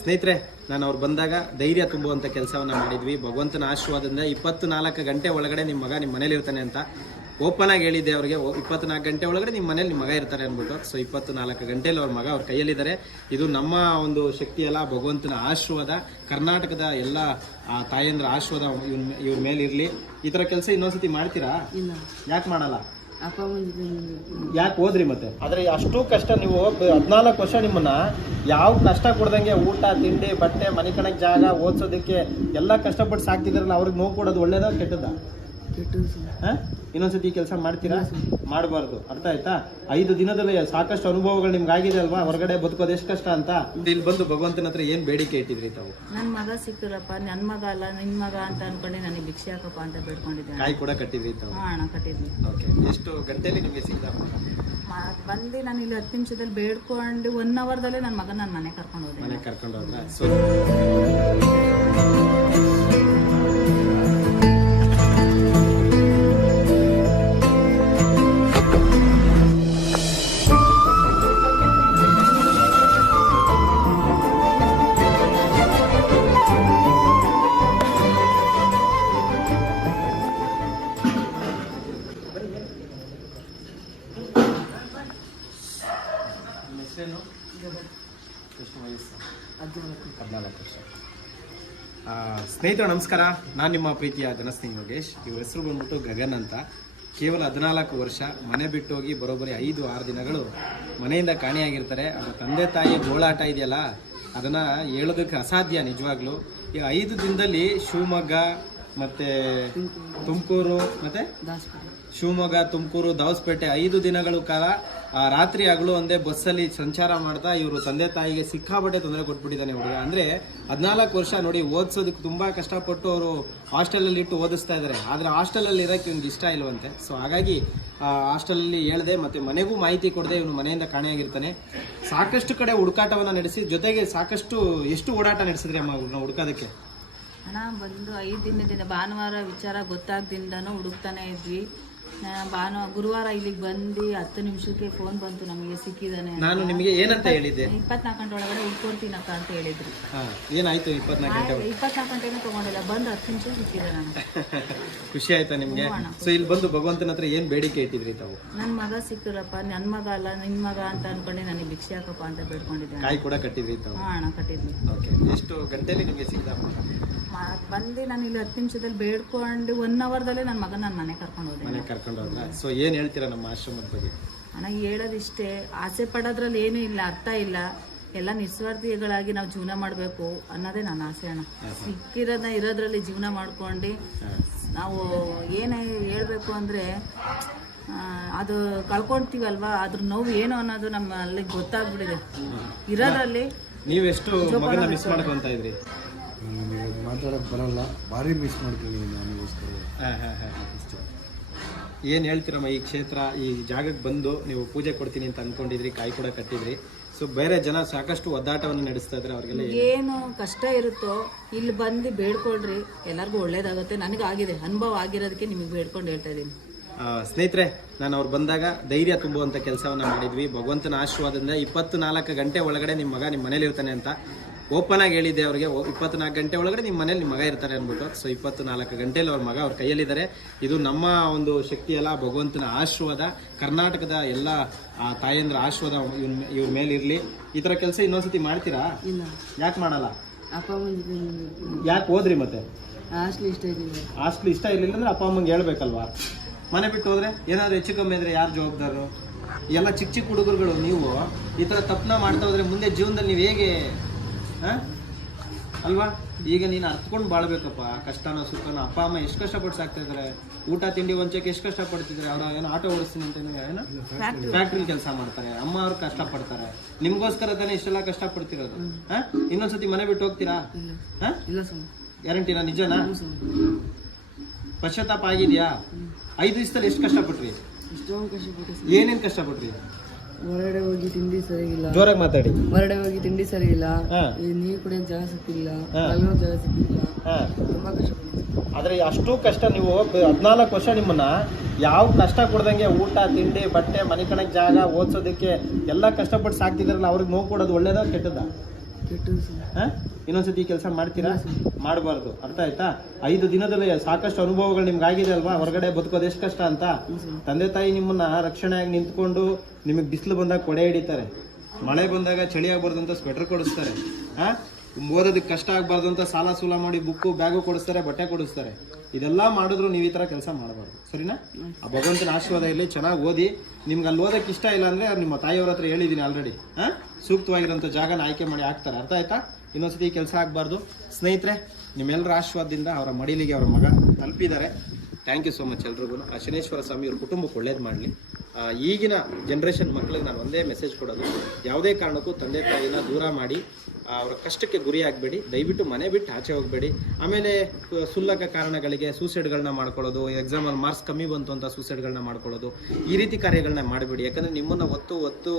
ಸ್ನೇಹಿತರೆ ನಾನು ಅವ್ರು ಬಂದಾಗ ಧೈರ್ಯ ತುಂಬುವಂಥ ಕೆಲಸವನ್ನು ಮಾಡಿದ್ವಿ. ಭಗವಂತನ ಆಶೀರ್ವಾದದಿಂದ ಇಪ್ಪತ್ತು ನಾಲ್ಕು ಗಂಟೆ ಒಳಗಡೆ ನಿಮ್ಮ ಮಗ ನಿಮ್ಮ ಮನೇಲಿ ಇರ್ತಾನೆ ಅಂತ ಓಪನ್ ಆಗಿ ಹೇಳಿದ್ದೆ ಅವ್ರಿಗೆ. ಇಪ್ಪತ್ನಾಲ್ಕು ಗಂಟೆ ಒಳಗಡೆ ನಿಮ್ಮ ಮನೇಲಿ ನಿಮ್ಮ ಮಗ ಇರ್ತಾರೆ ಅಂದ್ಬಿಟ್ಟು. ಸೊ ಇಪ್ಪತ್ತು ನಾಲ್ಕು ಗಂಟೆಯಲ್ಲಿ ಅವ್ರ ಮಗ ಅವ್ರ ಕೈಯಲ್ಲಿದ್ದಾರೆ. ಇದು ನಮ್ಮ ಒಂದು ಶಕ್ತಿ ಅಲ್ಲ ಭಗವಂತನ ಆಶೀರ್ವಾದ. ಕರ್ನಾಟಕದ ಎಲ್ಲ ತಾಯಂದ್ರ ಆಶೀರ್ವಾದ ಇವ್ರ ಇವ್ರ ಮೇಲೆ ಇರಲಿ. ಈ ಥರ ಕೆಲಸ ಇನ್ನೊಂದ್ಸತಿ ಮಾಡ್ತೀರಾ? ಯಾಕೆ ಮಾಡಲ್ಲ? ಯಾಕೆ ಹೋದ್ರಿ ಮತ್ತೆ? ಆದ್ರೆ ಅಷ್ಟು ಕಷ್ಟ ನೀವು ಹದಿನಾಲ್ಕು ವರ್ಷ ನಿಮ್ಮನ್ನ ಯಾವ ಕಷ್ಟ ಕೊಡ್ದಂಗೆ ಊಟ ತಿಂಡಿ ಬಟ್ಟೆ ಮನೆ ಕಣಕ್ ಜಾಗ ಓದ್ಸೋದಕ್ಕೆ ಎಲ್ಲ ಕಷ್ಟಪಟ್ಟು ಸಾಕ್ತಿದ್ರಲ್ಲ ಅವ್ರಿಗೆ ನೋವು ಕೊಡೋದು ಒಳ್ಳೇದ ಕೆಟ್ಟದ? ಇನ್ನೊಂದ್ಸತಿ ಕೆಲಸ ಮಾಡ್ತೀರಾ? ಮಾಡಬಾರ್ದು. ಅರ್ಥ ಆಯ್ತಾ? ಐದು ದಿನದಲ್ಲಿ ಸಾಕಷ್ಟು ಅನುಭವಗಳು ನಿಮ್ಗೆ ಆಗಿದೆ ಅಲ್ವಾ? ಹೊರಗಡೆ ಬದುಕೋದು ಎಷ್ಟು ಕಷ್ಟ ಅಂತ? ಇಲ್ಲಿ ಬಂದು ಭಗವಂತನ ಹತ್ರ ಏನ್ ಬೇಡಿಕೆ ಇಟ್ಟಿದ್ರಿ ತಾವು? ನನ್ನ ಮಗ ಸಿಕ್ಕಿರಪ್ಪ ನನ್ನ ಮಗ ಅಲ್ಲ ನಿನ್ ಮಗ ಅಂತ ಅನ್ಕೊಂಡು ನನಗೆ ಭಿಕ್ಷೆ ಹಾಕಪ್ಪ ಅಂತ ಬೇಡ್ಕೊಂಡಿದ್ದೆ. ಕಾಯಿ ಕೂಡ ಕಟ್ಟಿದ್ರಿ ತಾವು? ಹಾ ಕಟ್ಟಿದ್ವಿ. ಓಕೆ. ಎಷ್ಟು ಗಂಟೆಲಿ ನಿಮಗೆ ಸಿಗ್ದ ಮ- ಬಂದು ನಾನು ಇಲ್ಲಿ ಹತ್ತು ನಿಮಿಷದಲ್ಲಿ ಬೇಡ್ಕೊಂಡು ಒನ್ ಅವರ್ದಲ್ಲೇ ನನ್ನ ಮಗನ ನನ್ನ ಮನೆ ಕರ್ಕೊಂಡು ಹೋದೆ. ಮನೆ ಕರ್ಕೊಂಡು ಹೋದ್ರ? ಹೆಸರೇನು ಎಷ್ಟು ಸ್ನೇಹಿತರು, ನಮಸ್ಕಾರ. ನಾನು ನಿಮ್ಮ ಪ್ರೀತಿಯ ಜನಸ್ನೇಹಿ ಯೋಗೇಶ್. ಇವ್ರ ಹೆಸರು ಬಂದ್ಬಿಟ್ಟು ಗಗನ್ ಅಂತ. ಕೇವಲ ಹದಿನಾಲ್ಕು ವರ್ಷ ಮನೆ ಬಿಟ್ಟು ಹೋಗಿ ಬರೋಬ್ಬರಿ ಐದು, ಆರು ದಿನಗಳು ಮನೆಯಿಂದ ಕಾಣೆಯಾಗಿರ್ತಾರೆ ಅವರ ತಂದೆ, ತಾಯಿ ಗೋಳಾಟ ಇದೆಯಲ್ಲ, ಅದನ್ನ ಹೇಳೋದಕ್ಕೆ ಅಸಾಧ್ಯ ನಿಜವಾಗ್ಲೂ. ಈ ಐದು ದಿನದಲ್ಲಿ ಶಿವಮೊಗ್ಗ ಮತ್ತೆ ತುಮಕೂರು ಮತ್ತೆ? ಶಿವಮೊಗ್ಗ ತುಮಕೂರು ದಾವಸ್ಪೇಟೆ ಐದು ದಿನಗಳ ಕಾಲ ಆ, ರಾತ್ರಿ ಆಗಲು ಒಂದೇ ಬಸ್ಸಲ್ಲಿ ಸಂಚಾರ ಮಾಡ್ತಾ ಇವರು ತಂದೆ ತಾಯಿಗೆ ಸಿಕ್ಕಾಪಟ್ಟೆ ತೊಂದರೆ ಕೊಟ್ಬಿಟ್ಟಿದ್ದಾನೆ ಹುಡುಗ. ಅಂದ್ರೆ ಹದಿನಾಲ್ಕು ವರ್ಷ ನೋಡಿ ಓದಿಸೋದಕ್ಕೆ ತುಂಬಾ ಕಷ್ಟಪಟ್ಟು ಅವರು ಹಾಸ್ಟೆಲಲ್ಲಿ ಇಟ್ಟು ಓದಿಸ್ತಾ ಇದ್ದಾರೆ. ಆದ್ರೆ ಹಾಸ್ಟೆಲಲ್ಲಿ ಇರಕ್ಕೆ ಇವ್ನಿಗೆ ಇಷ್ಟ ಇಲ್ವಂತೆ. ಸೊ ಹಾಗಾಗಿ ಹಾಸ್ಟೆಲಲ್ಲಿ ಹೇಳ್ದೆ ಮತ್ತೆ ಮನೆಗೂ ಮಾಹಿತಿ ಕೊಡದೆ ಇವನು ಮನೆಯಿಂದ ಕಾಣೆಯಾಗಿರ್ತಾನೆ. ಸಾಕಷ್ಟು ಕಡೆ ಹುಡುಕಾಟವನ್ನ ನಡೆಸಿ ಜೊತೆಗೆ ಸಾಕಷ್ಟು ಎಷ್ಟು ಓಡಾಟ ನಡೆಸಿದ್ರೆ ಅಮ್ಮ ಹುಡುಕೋದಕ್ಕೆ? ಹಣ ಬಂದು ಐದು ದಿನದಿಂದ ಭಾನುವಾರ ವಿಚಾರ ಗೊತ್ತಾಗ್ದಿಂದನೂ ಹುಡುಕ್ತಾನೆ ಇದ್ವಿ. ಭಾನುವಾರ ಗುರುವಾರ ಇಲ್ಲಿಗೆ ಬಂದು ಹತ್ತು ನಿಮಿಷಕ್ಕೆ ಫೋನ್ ಬಂತು ನಮಗೆ ಸಿಕ್ಕಿದಾನೆ. ನಾನು ನಿಮಗೆ ಏನಂತ ಹೇಳಿದ್ದೆ? ಇಪ್ಪತ್ನಾಲ್ಕು ಗಂಟೆ ಒಳಗಡೆ ಉಳ್ಕೊಡ್ತೀನಕ್ಕ ಅಂತ ಹೇಳಿದ್ರು. ಏನಾಯ್ತು ಇಪ್ಪತ್ನಾಲ್ಕು ಗಂಟೆ? ಇಪ್ಪತ್ನಾಲ್ಕು ಗಂಟೆನೂ ತಗೊಂಡಿಲ್ಲ ಬಂದು ಹತ್ತು ನಿಮಿಷ ಸಿಕ್ಕಿದೆ ನಾನು ಖುಷಿ ಆಯ್ತಾ ನಿಮಗೆ. ಸೊ ಇಲ್ಲಿ ಬಂದು ಭಗವಂತನ ಹತ್ರ ಏನು ಬೇಡಿಕೆ ಇಟ್ಟಿದ್ರಿ ತಾವು? ನನ್ನ ಮಗ ಸಿಕ್ಕಿರಪ್ಪ ನನ್ನ ಮಗ ಅಲ್ಲ ನಿನ್ನ ಮಗ ಅಂತ ಅನ್ಕೊಂಡು ನನಗೆ ಭಿಕ್ಷೆ ಹಾಕಪ್ಪ ಅಂತ ಬೇಡ್ಕೊಂಡಿದ್ದೆ. ಕಾಯಿ ಕೂಡ ಕಟ್ಟಿದ್ರಿ ತಾವು? ಹಾಂ ಅಣ್ಣ ಕಟ್ಟಿದ್ವಿ. ಓಕೆ ಎಷ್ಟು ಗಂಟೆಯಲ್ಲಿ ನಿಮಗೆ ಮ- ಬಂದು ನಾನು ಇಲ್ಲಿ ಹತ್ತು ನಿಮಿಷದಲ್ಲಿ ಬೇಡ್ಕೊಂಡು ಒನ್ ಅವರ್ದಲ್ಲೇ ನನ್ನ ಮಗನ ನನ್ನ ಮನೆ ಕರ್ಕೊಂಡು ಹೋದೆ. ಮನೆಗೆ ಕರ್ಕೊಂಡು ಹೋದ್ರ ಸೊ ಏನು ಹೇಳ್ತೀರಾ ನಮ್ಮ ಆಶ್ರಮದ ಬಗ್ಗೆ? ಅಣ್ಣ ಹೇಳೋದಿಷ್ಟೇ. ಆಸೆ ಪಡೋದ್ರಲ್ಲಿ ಏನೂ ಇಲ್ಲ ಅರ್ಥ ಇಲ್ಲ. ಎಲ್ಲ ನಿಸ್ವಾರ್ಥಿಗಳಾಗಿ ನಾವು ಜೀವನ ಮಾಡಬೇಕು ಅನ್ನೋದೇ ನನ್ನ ಆಸೆ ಅಣ್ಣ. ಸಿಕ್ಕಿರೋದ ಇರೋದ್ರಲ್ಲಿ ಜೀವನ ಮಾಡ್ಕೊಂಡು ನಾವು ಏನೇ ಹೇಳಬೇಕು ಅಂದರೆ ಅದು ಕಳ್ಕೊಳ್ತೀವಲ್ವಾ ಅದ್ರ ನೋವು ಏನು ಅನ್ನೋದು ನಮ್ಮ ಅಲ್ಲಿ ಗೊತ್ತಾಗ್ಬಿಟ್ಟಿದೆ ಇರೋದ್ರಲ್ಲಿ ನೀವೆಷ್ಟು ಮಿಸ್ ಮಾಡ್ಕೊಂತ ಇದ್ರಿ? ನನಗೆ ಮಾತಾಡೋಕೆ ಬರಲ್ಲ. ಭಾರಿ ಮಿಸ್ ಮಾಡ್ತೀನಿ ನನಗೋಸ್ಕರ ಇಷ್ಟ ಹಾ, ಹಾ, ಹಾ. ಏನ್ ಹೇಳ್ತೀರಮ್ಮ ಈ ಕ್ಷೇತ್ರ ಈ ಜಾಗಕ್ಕೆ ಬಂದು ನೀವು ಪೂಜೆ ಕೊಡ್ತೀನಿ ಅಂತ ಅನ್ಕೊಂಡಿದ್ರಿ ಕಾಯಿ ಕೂಡ ಕಟ್ಟಿದ್ರಿ. ಸೊ ಬೇರೆ ಜನ ಸಾಕಷ್ಟು ಒದ್ದಾಟವನ್ನು ನಡೆಸ್ತಾ ಇದ್ರೆ ಅವ್ರಿಗೆಲ್ಲ ಏನ್- ಏನು ಕಷ್ಟ ಇರುತ್ತೋ ಇಲ್ಲಿ ಬಂದು ಬೇಡ್ಕೊಳ್ರಿ. ಎಲ್ಲರಿಗೂ ಒಳ್ಳೇದಾಗುತ್ತೆ. ಆಗಿದೆ ಅನುಭವ ಆಗಿರೋದಕ್ಕೆ ನಿಮಗೆ ಬೇಡ್ಕೊಂಡು ಹೇಳ್ತಾ ಇದ್ದೀನಿ. ಸ್ನೇಹಿತರೆ ನಾನು ಅವ್ರು ಬಂದಾಗ ಧೈರ್ಯ ತುಂಬುವಂಥ ಕೆಲಸವನ್ನ ಮಾಡಿದ್ವಿ. ಭಗವಂತನ ಆಶೀರ್ವಾದದಿಂದ ಇಪ್ಪತ್ತು ನಾಲ್ಕು ಗಂಟೆ ಒಳಗಡೆ ನಿಮ್ಮ ಮಗ ನಿಮ್ಮ ಮನೇಲಿ ಇರ್ತಾನೆ ಅಂತ. ಓಪನ್ ಆಗಿ ಹೇಳಿದ್ದೆ ಅವ್ರಿಗೆ ಇಪ್ಪತ್ನಾಲ್ಕು ಗಂಟೆ ಒಳಗಡೆ ನಿಮ್ಮ ಮನೇಲಿ ನಿಮ್ಮ ಮಗ ಇರ್ತಾರೆ ಅಂದ್ಬಿಟ್ಟು. ಸೊ ಇಪ್ಪತ್ನಾಲ್ಕು ಗಂಟೆಯಲ್ಲಿ ಗಂಟೆಲಿ ಅವ್ರ ಮಗ ಅವ್ರ ಕೈಯಲ್ಲಿದ್ದಾರೆ. ಇದು ನಮ್ಮ ಒಂದು ಶಕ್ತಿ ಅಲ್ಲ ಭಗವಂತನ ಆಶೀರ್ವಾದ ಕರ್ನಾಟಕದ ಎಲ್ಲ ತಾಯಂದ್ರ ಆಶೀರ್ವಾದ ಇವ್ರ ಇವ್ರ ಮೇಲೆ ಇರಲಿ. ಈ ಥರ ಕೆಲಸ ಇನ್ನೊಂದ್ಸತಿ ಮಾಡ್ತೀರಾ? ಯಾಕೆ ಮಾಡಲ್ಲ? ಯಾಕೆ ಹೋದ್ರಿ ಮತ್ತೆ? ಹಾಸ್ಟ್ಲ್ ಇಷ್ಟ ಇರಲಿಲ್ಲ. ಅಂದ್ರೆ ಅಪ್ಪ ಅಮ್ಮಂಗೆ ಹೇಳ್ಬೇಕಲ್ವಾ? ಮನೆ ಬಿಟ್ಟು ಹೋದ್ರೆ ಏನಾದ್ರು ಹೆಚ್ಚು ಕಮ್ಮಿ ಅಂದ್ರೆ ಯಾರು ಜವಾಬ್ದಾರರು? ಎಲ್ಲ ಚಿಕ್ಕ ಚಿಕ್ಕ ಹುಡುಗರುಗಳು ನೀವು ಈ ಥರ ತಪ್ಪನ ಮಾಡ್ತಾ ಹೋದ್ರೆ ಮುಂದೆ ಜೀವನದಲ್ಲಿ ನೀವು ಹೇಗೆ? ಅಲ್ವಾ? ಈಗ ನೀನು ಅರ್ತ್ಕೊಂಡು ಬಾಳ್ಬೇಕಪ್ಪ. ಕಷ್ಟನೋ ಸುಖನೋ. ಅಪ್ಪ ಅಮ್ಮ ಎಷ್ಟು ಕಷ್ಟಪಟ್ಟು ಸಾಕ್ತಾ ಇದ್ದಾರೆ ಊಟ ತಿಂಡಿ ಒಂಚಕ್ಕೆ ಎಷ್ಟು ಕಷ್ಟಪಡ್ತಿದ್ದಾರೆ ಅವ್ರು ಏನೋ ಆಟೋ ಓಡಿಸ್ತೀನಿ ಅಂತ ಏನೋ ಫ್ಯಾಕ್ಟ್ರಿ ಕೆಲಸ ಮಾಡ್ತಾರೆ. ಅಮ್ಮ ಅವ್ರು ಕಷ್ಟಪಡ್ತಾರೆ. ನಿಮ್ಗೋಸ್ಕರ ತಾನೇ ಇಷ್ಟೆಲ್ಲ ಕಷ್ಟಪಡ್ತಿರೋದು. ಇನ್ನೊಂದು ಇನ್ನೊಂದ್ಸತಿ ಮನೆ ಬಿಟ್ಟು ಹೋಗ್ತೀರಾ? ಹಾಂ? ಗ್ಯಾರಂಟಿನಾ? ನಿಜನಾ? ಪಶ್ಚಾತ್ತಾಪ ಆಗಿದ್ಯಾ? ಐದು ದಿವಸದಲ್ಲಿ ಎಷ್ಟು ಕಷ್ಟಪಟ್ರಿ? ಏನೇನ್ ಕಷ್ಟಪಟ್ರಿ? ಹೊರಗಡೆ ಹೋಗಿ ತಿಂಡಿ ಸರಿಯಿಲ್ಲ ಜೋರಾಗಿ ಮಾತಾಡಿ ಹೊರಗಡೆ ಹೋಗಿ ತಿಂಡಿ ಸರಿಯಿಲ್ಲ ಹಾ. ಈ ನೀರು ಕುಡಿಯೋ ಜಾಗ ಸಿಕ್ಕಿಲ್ಲ ಹಾ. ಮಲಗೋ ಜಾಗ ಸಿಕ್ಕಿಲ್ಲ ಹಾ. ತುಂಬಾ ಕಷ್ಟಪಟ್ಟಿದ್ದೆ ಆದ್ರೆ ಅಷ್ಟು ಕಷ್ಟ ನೀವು ಹದಿನಾಲ್ಕು ವರ್ಷ ನಿಮ್ಮನ್ನ ಯಾವ ಕಷ್ಟ ಕೊಡ್ದಂಗೆ ಊಟ ತಿಂಡಿ ಬಟ್ಟೆ ಮನೆ ಕಣಕ್ ಜಾಗ ಓದ್ಸೋದಕ್ಕೆ ಎಲ್ಲ ಕಷ್ಟಪಟ್ಟು ಸಾಕ್ತಿದ್ರಲ್ಲ ಅವ್ರಿಗೆ ನೋವು ಕೊಡೋದು ಒಳ್ಳೇದ ಕೆಟ್ಟದ? ಇನ್ನೊಂದ್ಸತಿ ಈ ಕೆಲಸ ಮಾಡ್ತೀರಾ? ಮಾಡಬಾರ್ದು. ಅರ್ಥ ಆಯ್ತಾ? ಐದು ದಿನದಲ್ಲಿ ಸಾಕಷ್ಟು ಅನುಭವಗಳು ನಿಮ್ಗೆ ಆಗಿದೆ ಅಲ್ವಾ? ಹೊರಗಡೆ ಬದುಕೋದು ಎಷ್ಟು ಕಷ್ಟ ಅಂತ? ತಂದೆ ತಾಯಿ ನಿಮ್ಮನ್ನ ರಕ್ಷಣೆಯಾಗಿ ನಿಂತ್ಕೊಂಡು ನಿಮಗೆ ಬಿಸಿಲು ಬಂದಾಗ ಕೊಡೆ ಹಿಡಿತಾರೆ. ಮಳೆ ಬಂದಾಗ ಚಳಿ ಆಗ್ಬಾರ್ದು ಅಂತ ಸ್ವೆಟರ್ ಕೊಡಿಸ್ತಾರೆ. ಹಾ? ಓದೋದಕ್ಕೆ ಕಷ್ಟ ಆಗ್ಬಾರ್ದು ಅಂತ ಸಾಲ ಸೂಲ ಮಾಡಿ ಬುಕ್ಕು ಬ್ಯಾಗು ಕೊಡಿಸ್ತಾರೆ ಬಟ್ಟೆ ಕೊಡಿಸ್ತಾರೆ. ಇದೆಲ್ಲ ಮಾಡಿದ್ರು ನೀವು ಈ ಥರ ಕೆಲಸ ಮಾಡಬಾರ್ದು. ಸರಿನಾ? ಆ ಭಗವಂತನ ಆಶೀರ್ವಾದ ಇರಲಿ. ಚೆನ್ನಾಗಿ ಓದಿ. ನಿಮ್ಗೆ ಅಲ್ಲಿ ಓದಕ್ಕೆ ಇಷ್ಟ ಇಲ್ಲ ಅಂದರೆ ನಿಮ್ಮ ತಾಯಿಯವ್ರ ಹತ್ರ ಹೇಳಿದ್ದೀನಿ ಆಲ್ರೆಡಿ ಹಾಂ? ಸೂಕ್ತವಾಗಿರೋಂಥ ಜಾಗನ ಆಯ್ಕೆ ಮಾಡಿ ಹಾಕ್ತಾರೆ. ಅರ್ಥ ಆಯ್ತಾ? ಇನ್ನೊಂದ್ಸತಿ ಈ ಕೆಲಸ ಆಗಬಾರ್ದು. ಸ್ನೇಹಿತರೆ, ನಿಮ್ಮೆಲ್ಲರ ಆಶೀರ್ವಾದದಿಂದ ಅವರ ಮಡಿಲಿಗೆ ಅವರ ಮಗ ತಲುಪಿದ್ದಾರೆ. ಥ್ಯಾಂಕ್ ಯು ಸೋ ಮಚ್ ಎಲ್ರಿಗೂ. ಆ ಶನೇಶ್ವರ ಸ್ವಾಮಿ ಅವ್ರ ಕುಟುಂಬಕ್ಕೆ ಒಳ್ಳೇದು ಮಾಡಲಿ. ಈಗಿನ ಜನ್ರೇಷನ್ ಮಕ್ಕಳಿಗೆ ನಾನು ಒಂದೇ ಮೆಸೇಜ್ ಕೊಡೋದು. ಯಾವುದೇ ಕಾರಣಕ್ಕೂ ತಂದೆ ತಾಯಿನ ದೂರ ಮಾಡಿ ಅವರ ಕಷ್ಟಕ್ಕೆ ಗುರಿ ಆಗಬೇಡಿ, ದಯವಿಟ್ಟು ಮನೆ ಬಿಟ್ಟು ಆಚೆ ಹೋಗಬೇಡಿ. ಆಮೇಲೆ ಸುಲ್ಲಕ ಕಾರಣಗಳಿಗೆ ಸೂಸೈಡ್ಗಳನ್ನ ಮಾಡ್ಕೊಳ್ಳೋದು ಎಕ್ಸಾಮಲ್ಲಿ ಮಾರ್ಕ್ಸ್ ಕಮ್ಮಿ ಬಂತು ಅಂತ ಸೂಸೈಡ್ಗಳನ್ನ ಮಾಡ್ಕೊಳ್ಳೋದು, ಈ ರೀತಿ ಕಾರ್ಯಗಳನ್ನ ಮಾಡಬೇಡಿ. ಯಾಕಂದರೆ ನಿಮ್ಮನ್ನು ಒತ್ತು ಒತ್ತು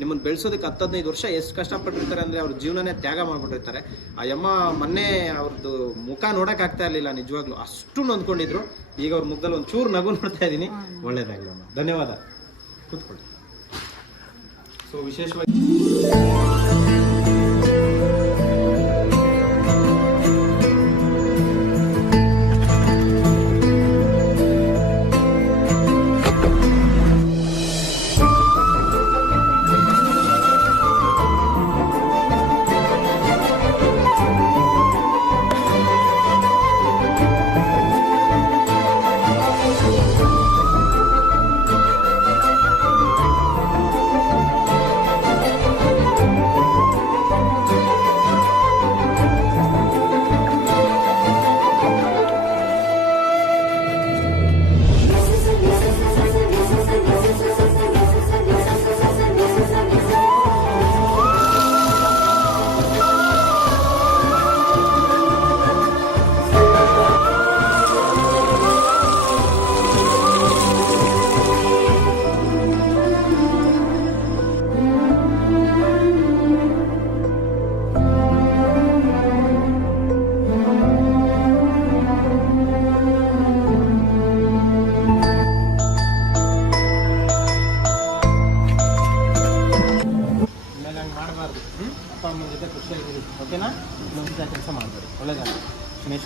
ನಿಮ್ಮನ್ನು ಬೆಳೆಸೋದಕ್ಕೆ ಹತ್ತು ವರ್ಷ ಎಷ್ಟು ಕಷ್ಟಪಟ್ಟಿರ್ತಾರೆ ಅಂದರೆ ಅವ್ರ ಜೀವನನೇ ತ್ಯಾಗ ಮಾಡಿಬಿಟ್ಟಿರ್ತಾರೆ. ಆ ಯಮ್ಮ ಮೊನ್ನೆ ಅವ್ರದ್ದು ಮುಖ ನೋಡೋಕ್ಕಾಗ್ತಾ ಇರಲಿಲ್ಲ ನಿಜವಾಗ್ಲೂ. ಅಷ್ಟು ನೊಂದ್ಕೊಂಡಿದ್ರು. ಈಗ ಅವ್ರ ಮುಖದಲ್ಲಿ ಒಂದು ಚೂರು ನಗು ನೋಡ್ತಾ ಇದ್ದೀನಿ. ಒಳ್ಳೇದಾಗಲಿ ಅಮ್ಮ. ಧನ್ಯವಾದ. ಕೂತ್ಕೊಳ್ಳಿ. ಸೊ ವಿಶೇಷವಾಗಿ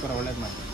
ಶನೇಶ್ವರ ಒಳ್ಳೇದು ಮಾಡಿ